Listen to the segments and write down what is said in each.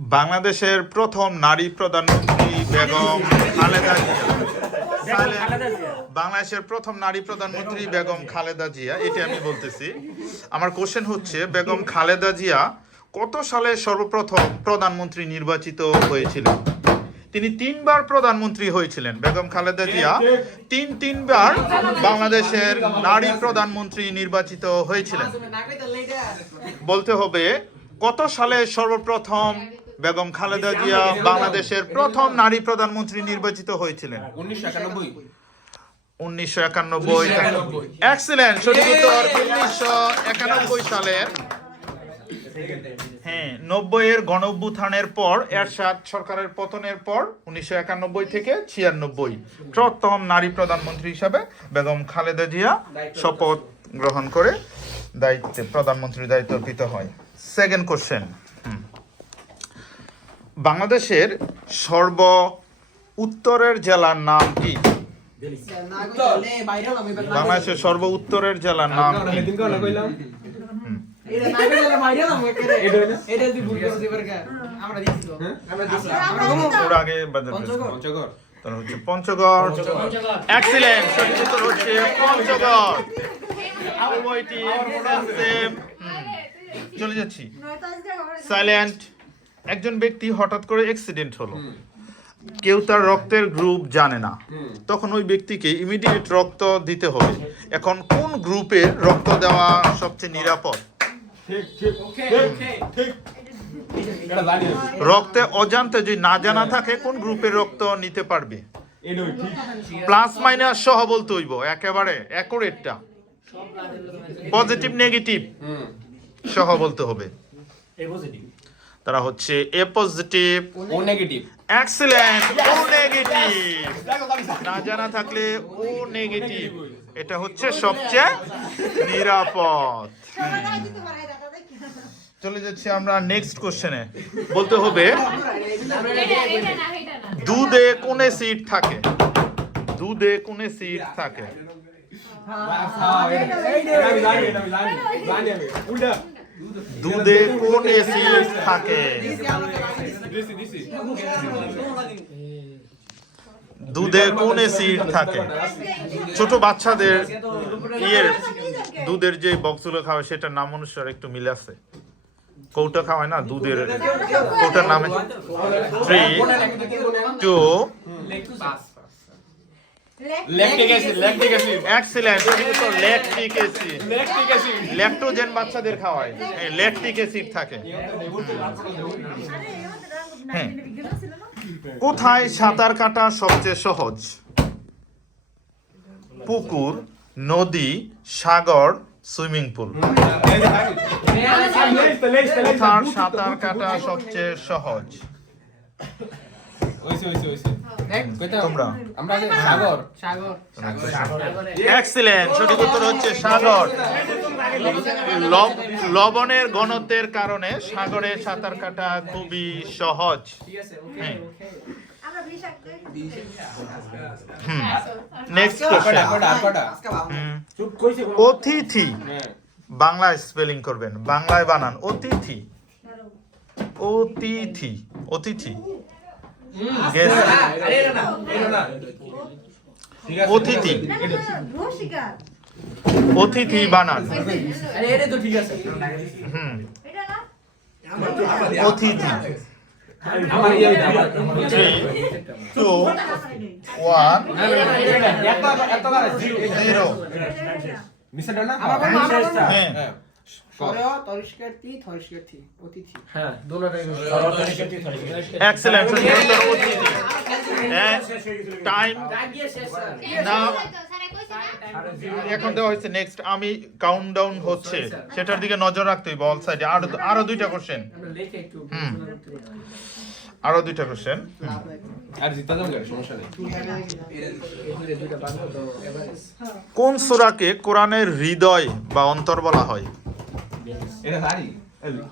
বাংলাদেশের প্রথম নারী প্রধানমন্ত্রী বেগম খালেদা জিয়া। বাংলাদেশের প্রথম নারী প্রধানমন্ত্রী বেগম খালেদা জিয়া, এটি আমি বলতেছি। আমার কোশ্চেন হচ্ছে, বেগম খালেদা জিয়া কত সালে সর্বপ্রথম প্রধানমন্ত্রী নির্বাচিত হয়েছিলেন? তিনি তিনবার প্রধানমন্ত্রী হয়েছিলেন। বেগম খালেদা জিয়া তিন তিনবার বাংলাদেশের নারী প্রধানমন্ত্রী নির্বাচিত হয়েছিলেন। বলতে হবে, কত সালে সর্বপ্রথম বেগম খালেদা জিয়া বাংলাদেশের প্রথম নারী প্রধানমন্ত্রী নির্বাচিত হয়েছিলেন। উনিশশো একানব্বই। উনিশশো একানব্বই। এক্সিলেন্ট সঠিক উত্তর। উনিশশো একানব্বই সালের হ্যাঁ নব্বই এর গণ অভ্যুত্থানের পর এরশাদ সরকারের পতনের পর উনিশশো একানব্বই থেকে ছিয়ানব্বই। প্রথম নারী প্রধানমন্ত্রী হিসাবে বেগম খালেদা জিয়া শপথ গ্রহণ করে দায়িত্বে প্রধানমন্ত্রীর দায়িত্ব অর্পিত হয়। সেকেন্ড কোশ্চেন বাংলাদেশের সর্ব উত্তরের জেলার নাম কি? বাংলাদেশের সর্ব উত্তরের জেলার নাম। পঞ্চগড় হচ্ছে পঞ্চগড়। এক্সিলেন্ট সঠিক উত্তর হচ্ছে পঞ্চগড়। উভয়টি same. হুম। চলে যাচ্ছি। সাইলেন্ট একজন ব্যক্তি হঠাৎ করে অ্যাক্সিডেন্ট হলো। কেউ তার রক্তের গ্রুপ জানে না। তখন ওই ব্যক্তিকে ইমিডিয়েট রক্ত দিতে হবে। এখন কোন গ্রুপের রক্ত দেওয়া সবচেয়ে নিরাপদ। রক্তে অজান্তে যদি না জানা থাকে কোন গ্রুপের রক্ত নিতে পারবে? প্লাস মাইনাস সহ বলতে হইব একেবারে অ্যাকুরেটটা। পজিটিভ নেগেটিভ সহ বলতে হবে। তারা হচ্ছে A positive O negative excellent O negative না জানা থাকলে ও নেগেটিভ এটা হচ্ছে সবচেয়ে নিরাপদ চলে যাচ্ছি আমরা নেক্সট কোশ্চেনে বলতে হবে দুধে কোনে সিট থাকে দুধে কোনে সিট থাকে দুধে কোন সিট থাকে? দুধে কোনে সিট থাকে? ছোট বাচ্চাদের ইয়ের দুধের যে বক্সগুলো খাওয়ায়, সেটার নাম অনুসারে একটু মিল আছে। কৌটা খাওয়ায় না, দুধের কৌটার নামে? Three two lactic acid lactic acid excellent lactic acid lactic acid Lactogen বাচ্চাদের খাওয়ায়। ল্যাকটিক অ্যাসিড থাকে। কোথায় সাঁতার কাটা সবচেয়ে সহজ? পুকুর নদী সাগর সুইমিং পুল। কোথার সাঁতার কাটা সবচেয়ে সহজ? ওইছে ওইছে ওইছে তোমরা? আমরা যে সাগর। এক্সিলেন্ট সঠিক উত্তর হচ্ছে সাগর। লবণের ঘনত্বের কারণে সাগরে সাঁতার কাটা খুবই সহজ। হ্যাঁ। নেক্সট কোশ্চেন কটা কটা অতিথি। হ্যাঁ। বাংলায় স্পেলিং করবেন। বাংলায় বানান। অতিথি। অতিথি। অতিথি. অতিথি। অতিথি বানান। অতিথি। টু ওয়ান জিরো এখন দেওয়া হয়েছে নেক্সট আমি কাউন্ট ডাউন হচ্ছে সেটার দিকে নজর রাখতে হইব অল সাইডে আরও আরও দুইটা কোশ্চেন আরও দুইটা কোশ্চেন আর জিতা যাবে সমস্যা নেই। কোন সূরাকে কোরআনের হৃদয় বা অন্তর বলা হয়?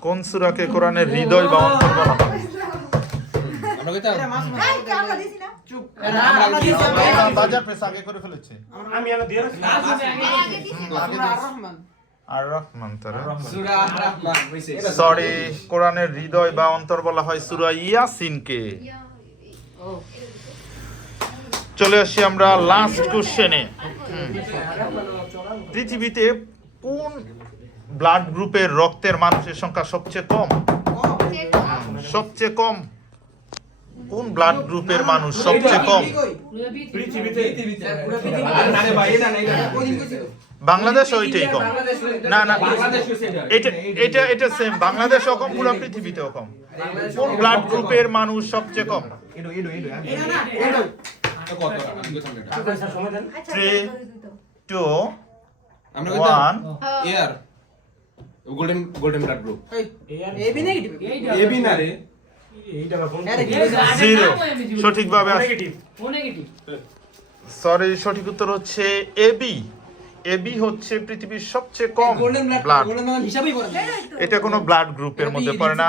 কোন সূরাকে কোরআনের হৃদয় বা অন্তর বলা হয় আমরা কইতাম চুপ। বাজার প্রেস আগে করে ফেলেছে। আর রহমান আর রহমান। তারা সূরা আর-রাহমান হইছে সরি কোরআনের হৃদয় বা অন্তর বলা হয় সূরা ইয়াসিনকে। চলে আসি আমরা লাস্ট কোশ্চেনে পৃথিবীতে কোন ব্লাড গ্রুপের রক্তের মানুষের সংখ্যা সবচেয়ে কম। সবচেয়ে কম। কোন ব্লাড গ্রুপের মানুষ সবচেয়ে কম? বাংলাদেশ ওইটাই কম। না না এটা এটা সেম বাংলাদেশও কম পুরো পৃথিবীতেও কম। কোন ব্লাড গ্রুপের মানুষ সবচেয়ে কম? Three two one air golden golden blood group এই এবি নেগেটিভ এবি না রে? জিরো সঠিকভাবে সরি সঠিক উত্তর হচ্ছে এবি এবি হচ্ছে পৃথিবীর সবচেয়ে কম ব্লাড এটা কোনো ব্লাড গ্রুপের মধ্যে পড়ে না।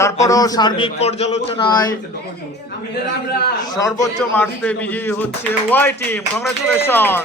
তারপরও সার্বিক পর্যালোচনায় সর্বোচ্চ মার্কস বিজয়ী হচ্ছে ওয়াই টিম কংগ্রেচুলেশন